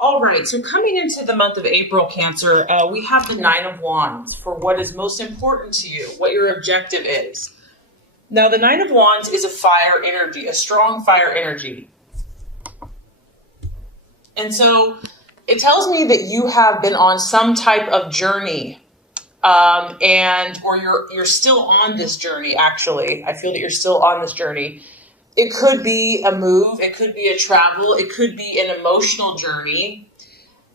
All right, so coming into the month of April, Cancer, we have the Nine of Wands for what is most important to you, what your objective is. Now, the Nine of Wands is a fire energy, a strong fire energy. And so it tells me that you have been on some type of journey, or you're still on this journey, actually. I feel that you're still on this journey. It could be a move, it could be a travel, it could be an emotional journey,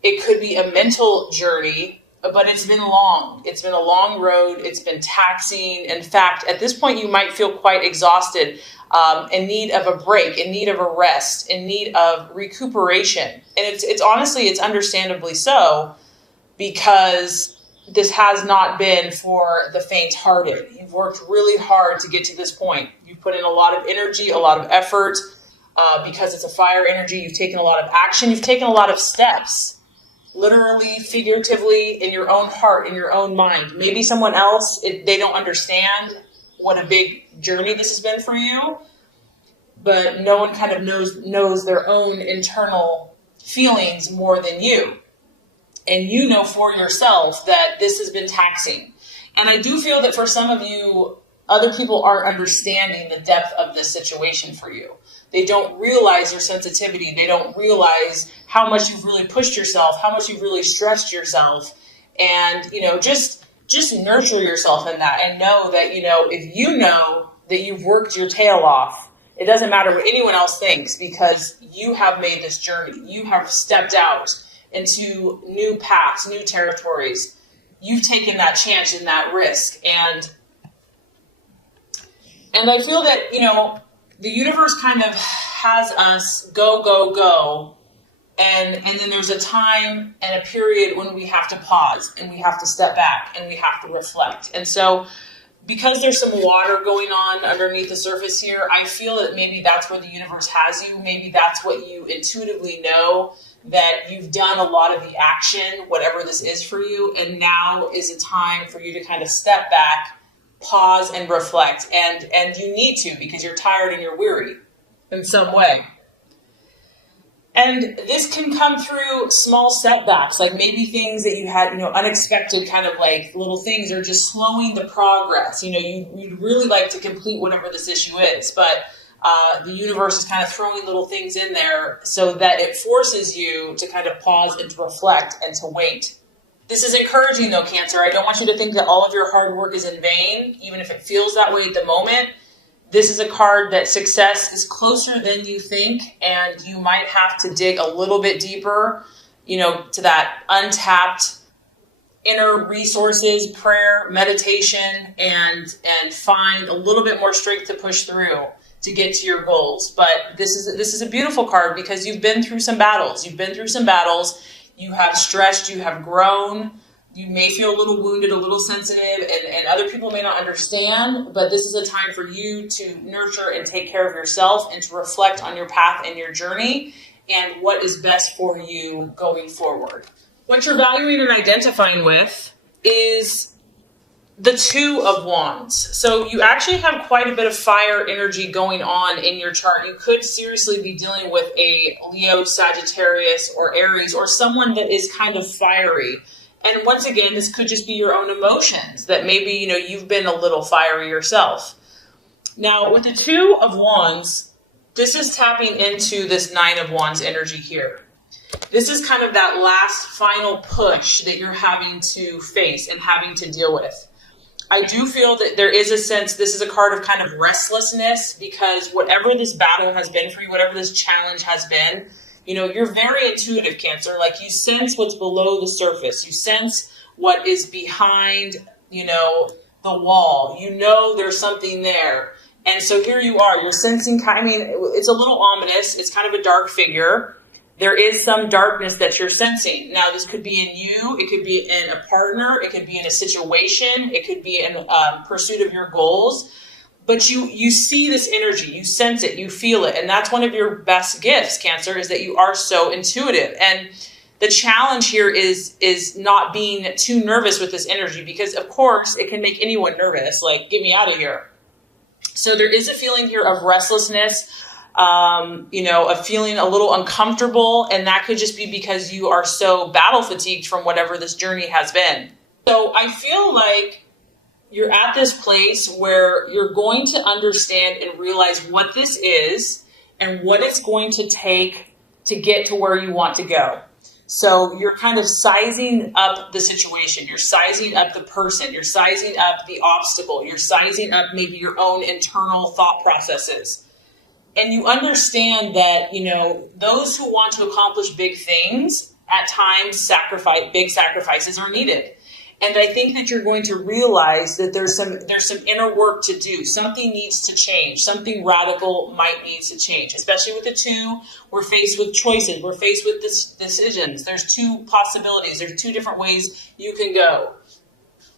it could be a mental journey, but it's been long. It's been a long road, it's been taxing. In fact, at this point, you might feel quite exhausted, in need of a break, in need of a rest, in need of recuperation. And it's honestly, it's understandably so, because this has not been for the faint-hearted. You've worked really hard to get to this point. You've put in a lot of energy, a lot of effort, because it's a fire energy. You've taken a lot of action. You've taken a lot of steps, literally, figuratively, in your own heart, in your own mind. Maybe someone else, they don't understand what a big journey this has been for you, but no one kind of knows their own internal feelings more than you. And you know for yourself that this has been taxing. And I do feel that for some of you, other people aren't understanding the depth of this situation for you. They don't realize your sensitivity. They don't realize how much you've really pushed yourself, how much you've really stretched yourself. And, just nurture yourself in that and know that, if you know that you've worked your tail off, it doesn't matter what anyone else thinks, because you have made this journey. You have stepped out into new paths, new territories. You've taken that chance and that risk. And I feel that, the universe kind of has us go, go, go. And then there's a time and a period when we have to pause and we have to step back and we have to reflect. And so because there's some water going on underneath the surface here, I feel that maybe that's where the universe has you. Maybe that's what you intuitively know, that you've done a lot of the action, whatever this is for you, and now is a time for you to kind of step back, pause, and reflect. And you need to, because you're tired and you're weary in some way. And this can come through small setbacks, like maybe things that you had, unexpected kind of like little things are just slowing the progress. You'd really like to complete whatever this issue is, but the universe is kind of throwing little things in there so that it forces you to kind of pause and to reflect and to wait. This is encouraging though, Cancer. I don't want you to think that all of your hard work is in vain, even if it feels that way at the moment. This is a card that success is closer than you think, and you might have to dig a little bit deeper, to that untapped inner resources, prayer, meditation, and find a little bit more strength to push through to get to your goals. But this is a beautiful card because you've been through some battles. You have stretched, you have grown. You may feel a little wounded, a little sensitive, and other people may not understand, but this is a time for you to nurture and take care of yourself and to reflect on your path and your journey and what is best for you going forward. What you're valuing and identifying with is the Two of Wands. So you actually have quite a bit of fire energy going on in your chart. You could seriously be dealing with a Leo, Sagittarius, or Aries, or someone that is kind of fiery. And once again, this could just be your own emotions that maybe, you've been a little fiery yourself. Now, with the Two of Wands, this is tapping into this Nine of Wands energy here. This is kind of that last final push that you're having to face and having to deal with. I do feel that there is a sense, this is a card of kind of restlessness, because whatever this battle has been for you, whatever this challenge has been, you're very intuitive, Cancer. Like, you sense what's below the surface. You sense what is behind, the wall. There's something there. And so here you are. You're sensing, it's a little ominous. It's kind of a dark figure. There is some darkness that you're sensing. Now, this could be in you. It could be in a partner. It could be in a situation. It could be in pursuit of your goals. But you see this energy, you sense it, you feel it. And that's one of your best gifts, Cancer, is that you are so intuitive. And the challenge here is not being too nervous with this energy, because of course it can make anyone nervous, like, get me out of here. So there is a feeling here of restlessness. of feeling a little uncomfortable. And that could just be because you are so battle fatigued from whatever this journey has been. So I feel like you're at this place where you're going to understand and realize what this is and what it's going to take to get to where you want to go. So you're kind of sizing up the situation. You're sizing up the person. You're sizing up the obstacle. You're sizing up maybe your own internal thought processes. And you understand that, those who want to accomplish big things, at times big sacrifices are needed. And I think that you're going to realize that there's some inner work to do. Something needs to change. Something radical might need to change. Especially with the two, we're faced with choices. We're faced with decisions. There's two possibilities. There's two different ways you can go.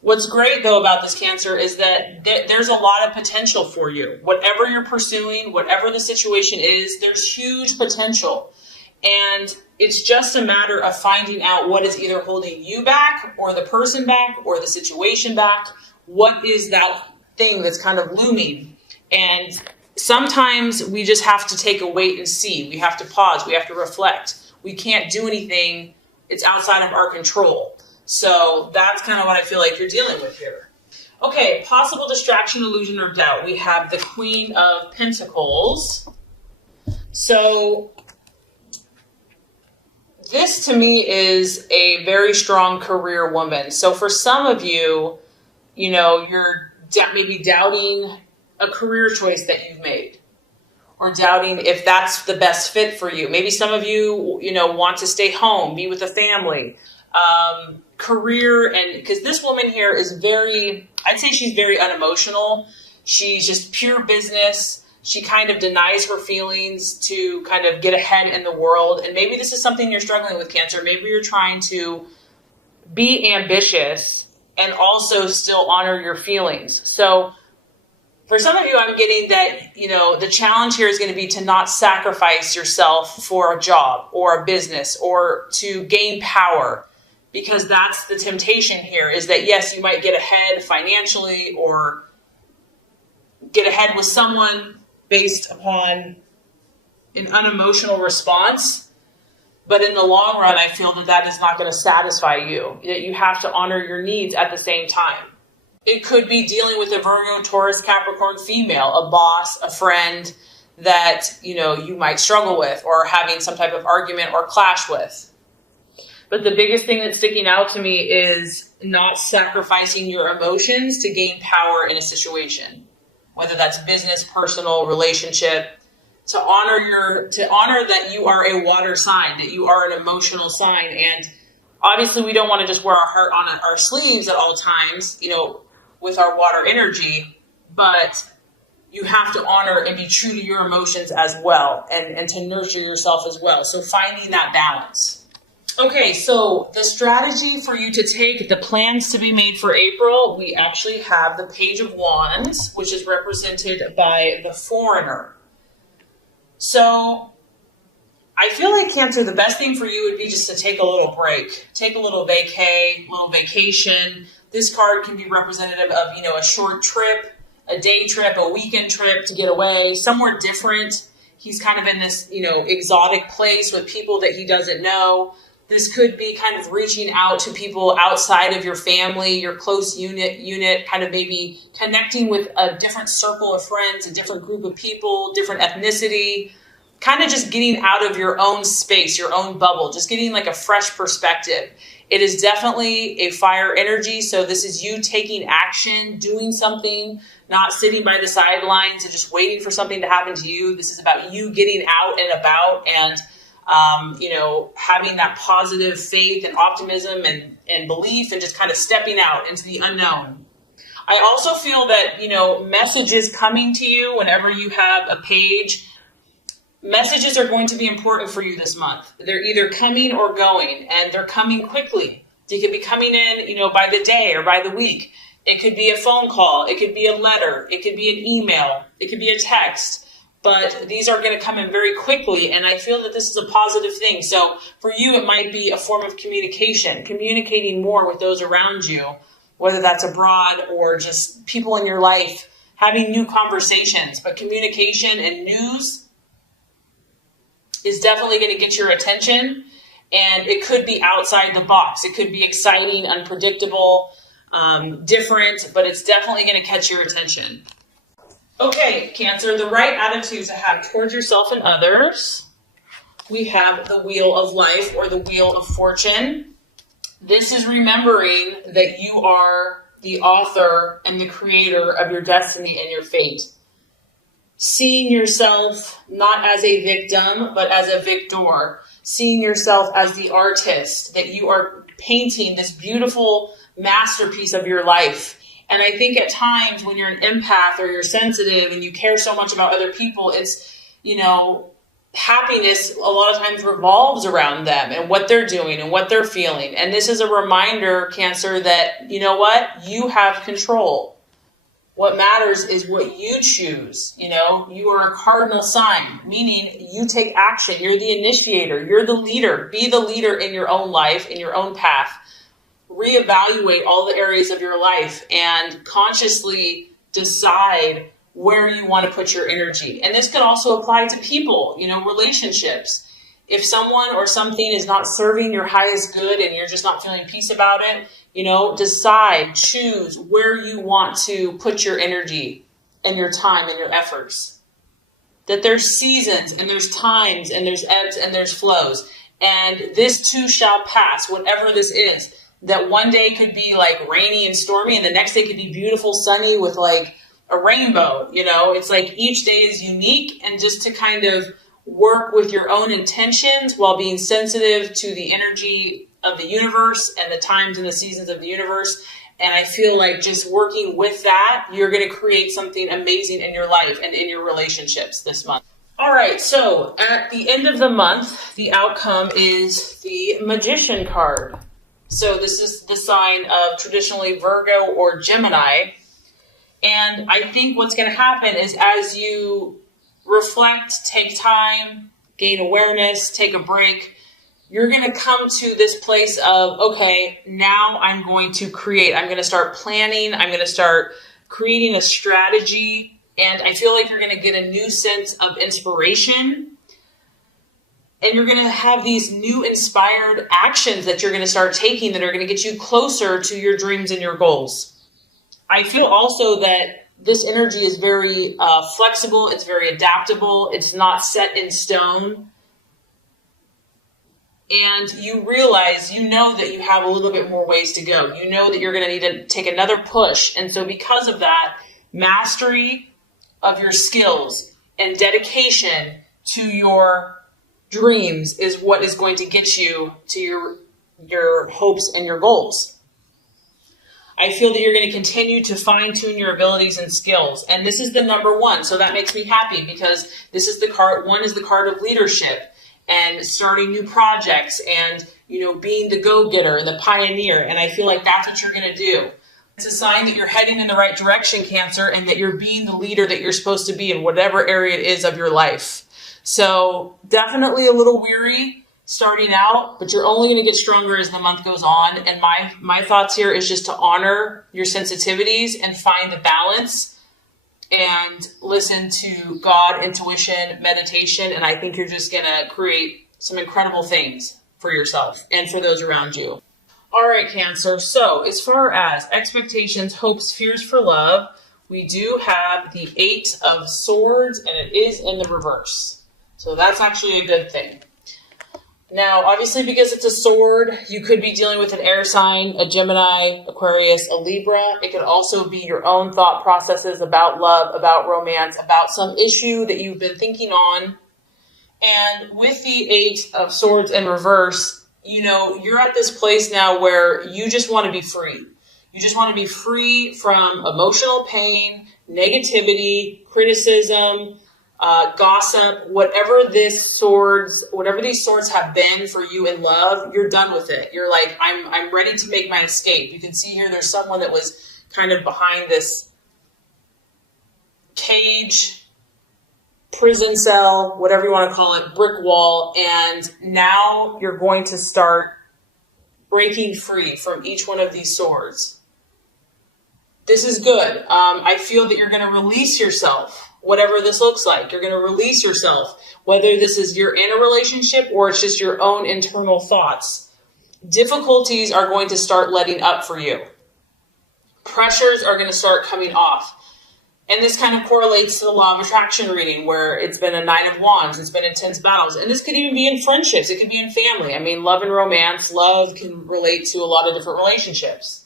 What's great, though, about this Cancer is that there's a lot of potential for you. Whatever you're pursuing, whatever the situation is, there's huge potential. And it's just a matter of finding out what is either holding you back or the person back or the situation back. What is that thing that's kind of looming? And sometimes we just have to take a wait and see. We have to pause. We have to reflect. We can't do anything. It's outside of our control. So that's kind of what I feel like you're dealing with here. Okay, possible distraction, illusion, or doubt. We have the Queen of Pentacles. So this to me is a very strong career woman. So for some of you, you're maybe doubting a career choice that you've made or doubting if that's the best fit for you. Maybe some of you, want to stay home, be with the family, career. And because this woman here is I'd say she's very unemotional. She's just pure business. She kind of denies her feelings to kind of get ahead in the world. And maybe this is something you're struggling with, Cancer. Maybe you're trying to be ambitious and also still honor your feelings. So for some of you, I'm getting that, the challenge here is going to be to not sacrifice yourself for a job or a business or to gain power, because that's the temptation here is that, yes, you might get ahead financially or get ahead with someone based upon an unemotional response. But in the long run, I feel that is not going to satisfy you. That you have to honor your needs at the same time. It could be dealing with a Virgo, Taurus, Capricorn female, a boss, a friend that, you might struggle with or having some type of argument or clash with. But the biggest thing that's sticking out to me is not sacrificing your emotions to gain power in a situation, whether that's business, personal, relationship, to honor that you are a water sign, that you are an emotional sign. And obviously we don't want to just wear our heart on our sleeves at all times, with our water energy, but you have to honor and be true to your emotions as well and to nurture yourself as well. So finding that balance. Okay, so the strategy for you to take, the plans to be made for April, we actually have the Page of Wands, which is represented by the Foreigner. So I feel like, Cancer, the best thing for you would be just to take a little break, take a little vacation. This card can be representative of, a short trip, a day trip, a weekend trip to get away, somewhere different. He's kind of in this, exotic place with people that he doesn't know. This could be kind of reaching out to people outside of your family, your close unit, kind of maybe connecting with a different circle of friends, a different group of people, different ethnicity, kind of just getting out of your own space, your own bubble, just getting like a fresh perspective. It is definitely a fire energy. So this is you taking action, doing something, not sitting by the sidelines and just waiting for something to happen to you. This is about you getting out and about and having that positive faith and optimism and belief and just kind of stepping out into the unknown. I also feel that, messages coming to you whenever you have a page, messages are going to be important for you this month. They're either coming or going, and they're coming quickly. They could be coming in, by the day or by the week. It could be a phone call. It could be a letter. It could be an email. It could be a text. But these are going to come in very quickly, and I feel that this is a positive thing. So for you, it might be a form of communicating more with those around you, whether that's abroad or just people in your life, having new conversations. But communication and news is definitely going to get your attention, and it could be outside the box. It could be exciting, unpredictable, different, but it's definitely going to catch your attention. Okay, Cancer, the right attitude to have towards yourself and others. We have the Wheel of Life, or the Wheel of Fortune. This is remembering that you are the author and the creator of your destiny and your fate. Seeing yourself not as a victim, but as a victor. Seeing yourself as the artist, that you are painting this beautiful masterpiece of your life. And I think at times when you're an empath or you're sensitive and you care so much about other people, it's, happiness a lot of times revolves around them and what they're doing and what they're feeling. And this is a reminder, Cancer, that, you have control. What matters is what you choose. You are a cardinal sign, meaning you take action. You're the initiator. You're the leader. Be the leader in your own life, in your own path. Reevaluate all the areas of your life and consciously decide where you want to put your energy. And this could also apply to people, relationships. If someone or something is not serving your highest good and you're just not feeling peace about it, decide, choose where you want to put your energy and your time and your efforts. That there's seasons and there's times and there's ebbs and there's flows. And this too shall pass, whatever this is. That one day could be like rainy and stormy and the next day could be beautiful, sunny with like a rainbow. It's like each day is unique, and just to kind of work with your own intentions while being sensitive to the energy of the universe and the times and the seasons of the universe. And I feel like just working with that, you're going to create something amazing in your life and in your relationships this month. All right, so at the end of the month, the outcome is the Magician card. So this is the sign of traditionally Virgo or Gemini. And I think what's going to happen is as you reflect, take time, gain awareness, take a break, you're going to come to this place of, okay, now I'm going to create. I'm going to start planning. I'm going to start creating a strategy. And I feel like you're going to get a new sense of inspiration. And you're going to have these new inspired actions that you're going to start taking that are going to get you closer to your dreams and your goals. I feel also that this energy is very flexible. It's very adaptable. It's not set in stone. And you realize, that you have a little bit more ways to go. You know that you're going to need to take another push. And so because of that, mastery of your skills and dedication to your dreams is what is going to get you to your hopes and your goals. I feel that you're going to continue to fine-tune your abilities and skills. And this is the number one. So that makes me happy because this is the card. One is the card of leadership and starting new projects and, being the go-getter, the pioneer. And I feel like that's what you're going to do. It's a sign that you're heading in the right direction, Cancer, and that you're being the leader that you're supposed to be in whatever area it is of your life. So definitely a little weary starting out, but you're only going to get stronger as the month goes on. And my thoughts here is just to honor your sensitivities and find the balance and listen to God, intuition, meditation. And I think you're just going to create some incredible things for yourself and for those around you. All right, Cancer. So as far as expectations, hopes, fears for love, we do have the 8 of Swords, and it is in the reverse. So that's actually a good thing. Now, obviously, because it's a sword, you could be dealing with an air sign, a Gemini, Aquarius, a Libra. It could also be your own thought processes about love, about romance, about some issue that you've been thinking on. And with the 8 of Swords in reverse, you're at this place now where you just want to be free. You just want to be free from emotional pain, negativity, criticism, gossip, whatever these swords have been for you in love, you're done with it. You're like, I'm ready to make my escape. You can see here, there's someone that was kind of behind this cage, prison cell, whatever you want to call it, brick wall. And now you're going to start breaking free from each one of these swords. This is good. I feel that you're going to release yourself whatever this looks like. You're going to release yourself, whether this is you're in a relationship or it's just your own internal thoughts. Difficulties are going to start letting up for you. Pressures are going to start coming off. And this kind of correlates to the law of attraction reading, where it's been a 9 of Wands, it's been intense battles. And this could even be in friendships. It could be in family. I mean, love and romance, love can relate to a lot of different relationships.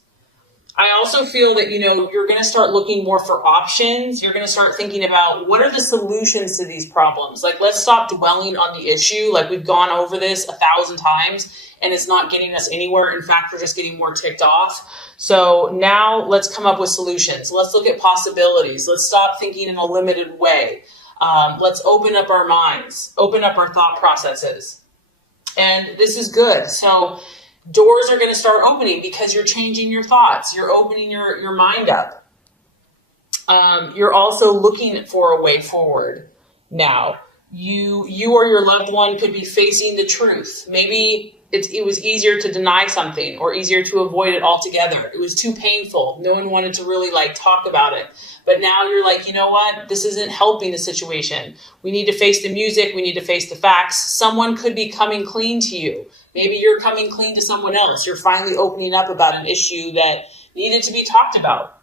I also feel that, you're going to start looking more for options. You're going to start thinking about what are the solutions to these problems? Like, let's stop dwelling on the issue. Like, we've gone over this 1,000 times and it's not getting us anywhere. In fact, we're just getting more ticked off. So now let's come up with solutions. Let's look at possibilities. Let's stop thinking in a limited way. Let's open up our minds, open up our thought processes. And this is good. So doors are going to start opening because you're changing your thoughts. You're opening your mind up. You're also looking for a way forward now. You or your loved one could be facing the truth. Maybe it was easier to deny something or easier to avoid it altogether. It was too painful. No one wanted to really talk about it. But now you're like, you know what? This isn't helping the situation. We need to face the music. We need to face the facts. Someone could be coming clean to you. Maybe you're coming clean to someone else. You're finally opening up about an issue that needed to be talked about.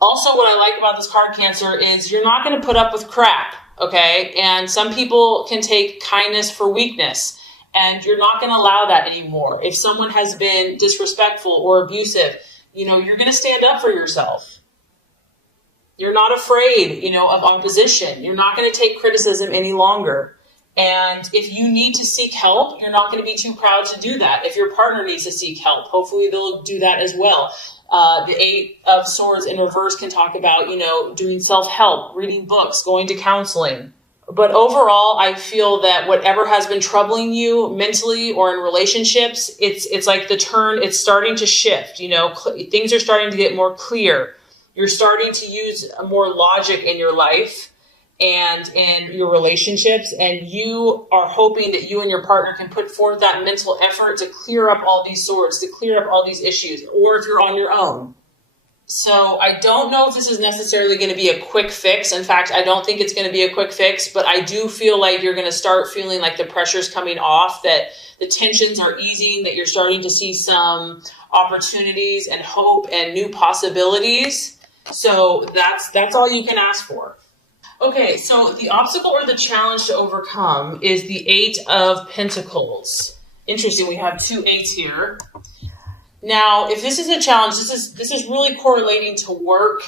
Also, what I like about this card, Cancer, is you're not going to put up with crap, okay? And some people can take kindness for weakness, and you're not going to allow that anymore. If someone has been disrespectful or abusive, you're going to stand up for yourself. You're not afraid, of opposition. You're not going to take criticism any longer. And if you need to seek help, you're not going to be too proud to do that. If your partner needs to seek help, hopefully they'll do that as well. The 8 of Swords in reverse can talk about, doing self-help, reading books, going to counseling. But overall, I feel that whatever has been troubling you mentally or in relationships, it's like the turn, it's starting to shift. Things are starting to get more clear. You're starting to use more logic in your life and in your relationships, and you are hoping that you and your partner can put forth that mental effort to clear up all these swords, to clear up all these issues, or if you're on your own. So I don't know if this is necessarily going to be a quick fix. In fact, I don't think it's going to be a quick fix, but I do feel like you're going to start feeling like the pressure's coming off, that the tensions are easing, that you're starting to see some opportunities and hope and new possibilities. So that's all you can ask for. Okay, so the obstacle or the challenge to overcome is the 8 of Pentacles. Interesting, we have 2 8s here. Now, if this is a challenge, this is really correlating to work,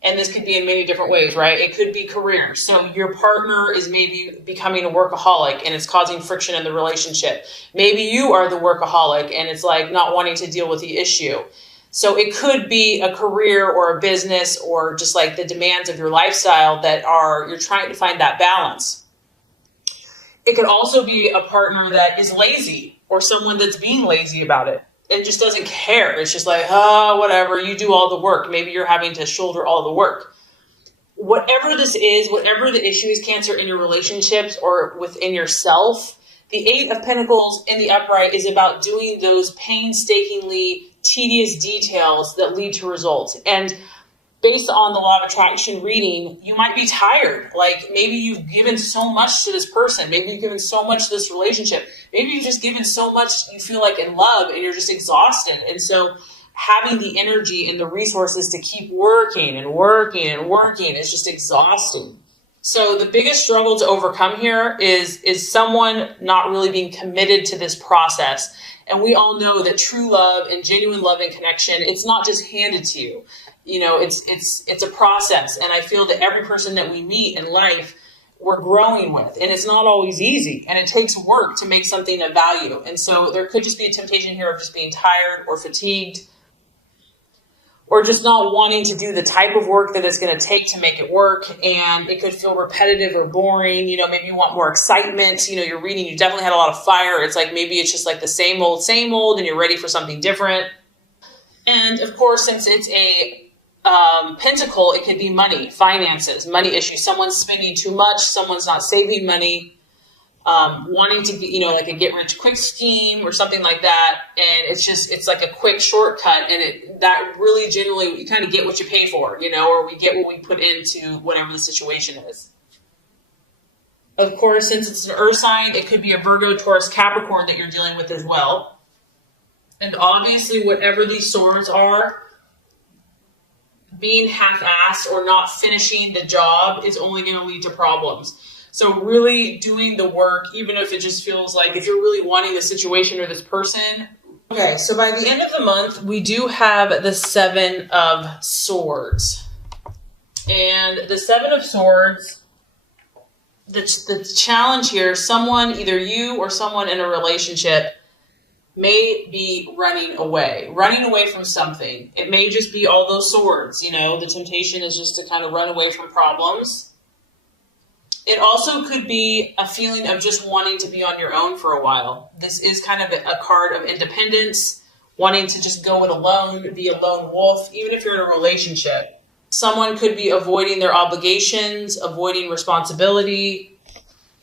and this could be in many different ways, right? It could be career. So your partner is maybe becoming a workaholic and it's causing friction in the relationship. Maybe you are the workaholic and it's like not wanting to deal with the issue. So it could be a career or a business or just like the demands of your lifestyle that you're trying to find that balance. It could also be a partner that is lazy or someone that's being lazy about it and just doesn't care. It's just like, whatever, you do all the work. Maybe you're having to shoulder all the work. Whatever this is, whatever the issue is, Cancer, in your relationships or within yourself, the 8 of Pentacles in the upright is about doing those painstakingly tedious details that lead to results. And based on the law of attraction reading, you might be tired. Like maybe you've given so much to this person. Maybe you've given so much to this relationship. Maybe you've just given so much you feel like in love and you're just exhausted. And so having the energy and the resources to keep working and working and working is just exhausting. So the biggest struggle to overcome here is someone not really being committed to this process. And we all know that true love and genuine love and connection, it's not just handed to you. It's a process. And I feel that every person that we meet in life, we're growing with. And it's not always easy. And it takes work to make something of value. And so there could just be a temptation here of just being tired or fatigued, or just not wanting to do the type of work that it's going to take to make it work. And it could feel repetitive or boring. Maybe you want more excitement. You're reading, you definitely had a lot of fire. It's like maybe it's just like the same old, and you're ready for something different. And of course, since it's a pentacle, it could be money, finances, money issues. Someone's spending too much. Someone's not saving money. wanting to get, like a get rich quick scheme or something like that. And it's like a quick shortcut. And that really generally, you kind of get what you pay for, or we get what we put into whatever the situation is. Of course, since it's an earth sign, it could be a Virgo, Taurus, Capricorn that you're dealing with as well. And obviously, whatever these swords are, being half-assed or not finishing the job is only going to lead to problems. So really doing the work, even if it just feels like if you're really wanting the situation or this person. Okay, so by the end of the month, we do have the Seven of Swords. And the Seven of Swords, the challenge here, someone, either you or someone in a relationship, may be running away from something. It may just be all those swords, the temptation is just to kind of run away from problems. It also could be a feeling of just wanting to be on your own for a while. This is kind of a card of independence, wanting to just go it alone, be a lone wolf, even if you're in a relationship. Someone could be avoiding their obligations, avoiding responsibility,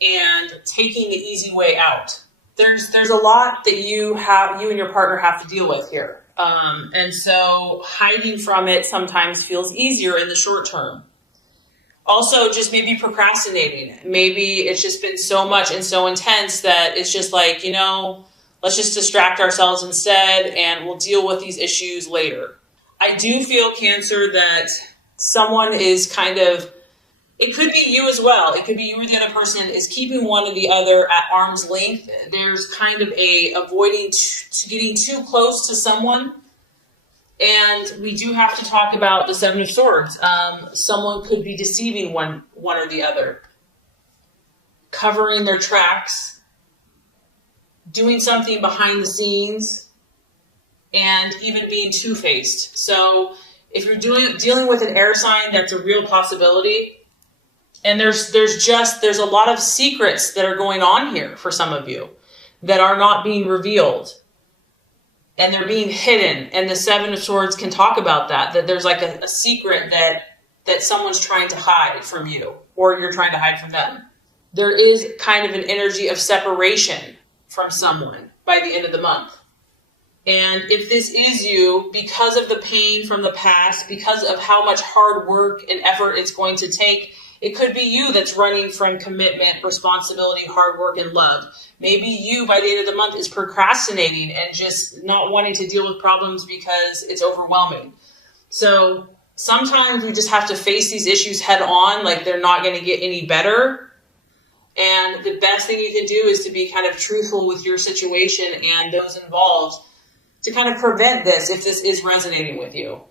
and taking the easy way out. There's a lot that you and your partner have to deal with here. And so hiding from it sometimes feels easier in the short term. Also, just maybe procrastinating. Maybe it's just been so much and so intense that it's just like, let's just distract ourselves instead and we'll deal with these issues later. I do feel, Cancer, that someone is kind of, it could be you as well. It could be you or the other person is keeping one or the other at arm's length. There's kind of a avoiding to getting too close to someone. And we do have to talk about the Seven of Swords. Someone could be deceiving one or the other, covering their tracks, doing something behind the scenes, and even being two-faced. So if you're dealing with an air sign, that's a real possibility. And there's a lot of secrets that are going on here for some of you that are not being revealed. And they're being hidden. And the Seven of Swords can talk about that there's like a secret that someone's trying to hide from you, or you're trying to hide from them. There is kind of an energy of separation from someone by the end of the month. And if this is you, because of the pain from the past, because of how much hard work and effort it's going to take, it could be you that's running from commitment, responsibility, hard work, and love. Maybe you, by the end of the month, is procrastinating and just not wanting to deal with problems because it's overwhelming. So sometimes we just have to face these issues head on, like they're not going to get any better. And the best thing you can do is to be kind of truthful with your situation and those involved to kind of prevent this if this is resonating with you.